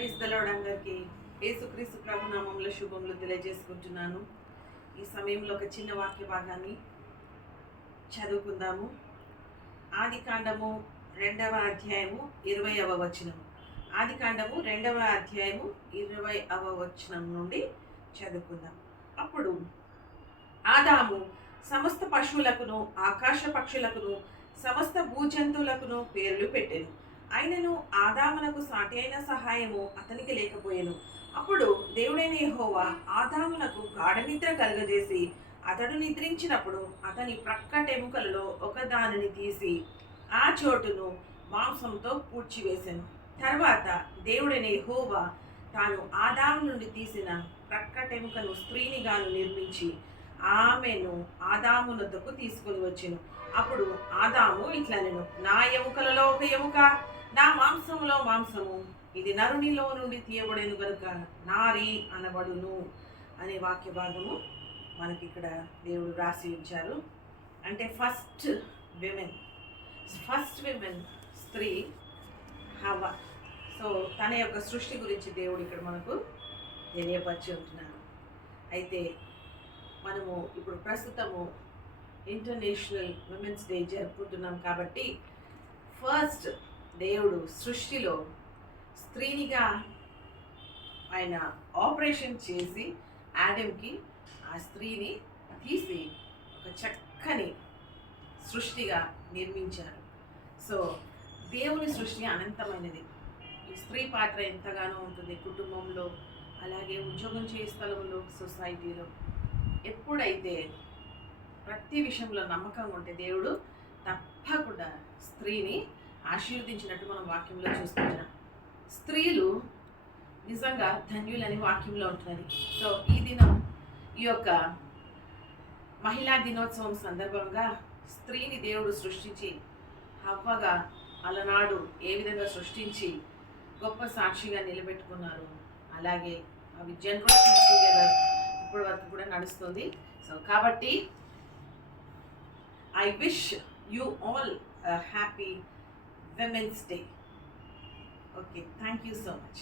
Praise the lord అందరికీ యేసుక్రీస్తు ప్రభు నామములో శుభములు తెలియజేసుకుంటున్నాను. ఈ సమయంలో ఒక చిన్న వాక్య భాగాన్ని చదువుకుందాము. ఆదికాండము 2వ అధ్యాయము 20వ వచనం. ఆదికాండము 2వ అధ్యాయము 20వ వచనం నుండి చదువుకుందాం. అప్పుడు ఆదాము సమస్త పశువులకును ఆకాశ పక్షులకును సమస్త భూజంతువులకును పేర్లు పెట్టెను. అయినను ఆదామునకు సాటి అయిన సహాయము అతనికి లేకపోయెను. అప్పుడు దేవుడైన యెహోవా ఆదామునకు గాఢ నిద్ర కలుగజేసి అతడు నిద్రించినప్పుడు అతని ప్రక్కటెముకలలో ఒకదానిని తీసి ఆ చోటును మాంసంతో పూడ్చివేసెను. తర్వాత దేవుడైన యెహోవా తాను ఆదాము నుండి తీసిన ప్రక్కటెముకను స్త్రీనిగాను నిర్మించి ఆమెను ఆదామునొద్దకు తీసుకుని వచ్చెను. అప్పుడు ఆదాము ఇట్లనెను, నా ఎముకలలో ఒక ఎముక, నా మాంసములో మాంసము, ఇది నరునిలో నుండి తీయబడేను గనుక నారి అనబడును అనే వాక్య భాగము మనకి ఇక్కడ దేవుడు రాసి ఉంచారు. అంటే ఫస్ట్ విమెన్ స్త్రీ హవ్వ. సో తన యొక్క సృష్టి గురించి దేవుడు ఇక్కడ మనకు తెలియపరిచి ఉంటున్నారు. అయితే మనము ఇప్పుడు ప్రస్తుతము ఇంటర్నేషనల్ విమెన్స్ డే జరుపుకుంటున్నాం కాబట్టి ఫస్ట్ దేవుడు సృష్టిలో స్త్రీనిగా ఆయన ఆపరేషన్ చేసి ఆడమ్కి ఆ స్త్రీని తీసి ఒక చక్కని సృష్టిగా నిర్మించారు. సో దేవుని సృష్టి అనంతమైనది. ఈ స్త్రీ పాత్ర ఎంతగానో ఉంటుంది కుటుంబంలో, అలాగే ఉద్యోగం చేసే స్థలంలో, సొసైటీలో. ఎప్పుడైతే ప్రతి విషయంలో నమ్మకంగా ఉంటే దేవుడు తప్పకుండా స్త్రీని ఆశీర్వదించినట్టు మనం వాక్యంలో చూస్తున్నాం. స్త్రీలు నిజంగా ధన్యులని వాక్యంలో ఉంటున్నది. సో ఈ దినం ఈ యొక్క మహిళా దినోత్సవం సందర్భంగా స్త్రీని దేవుడు సృష్టించి హవ్వగా అలనాడు ఏ విధంగా సృష్టించి గొప్ప సాక్షిగా నిలబెట్టుకున్నారు. అలాగే అవి జనరేషన్స్ టుగెదర్ ఇప్పటి వరకు కూడా నడుస్తుంది. సో కాబట్టి I wish you all a happy Women's Day. Okay, thank you so much.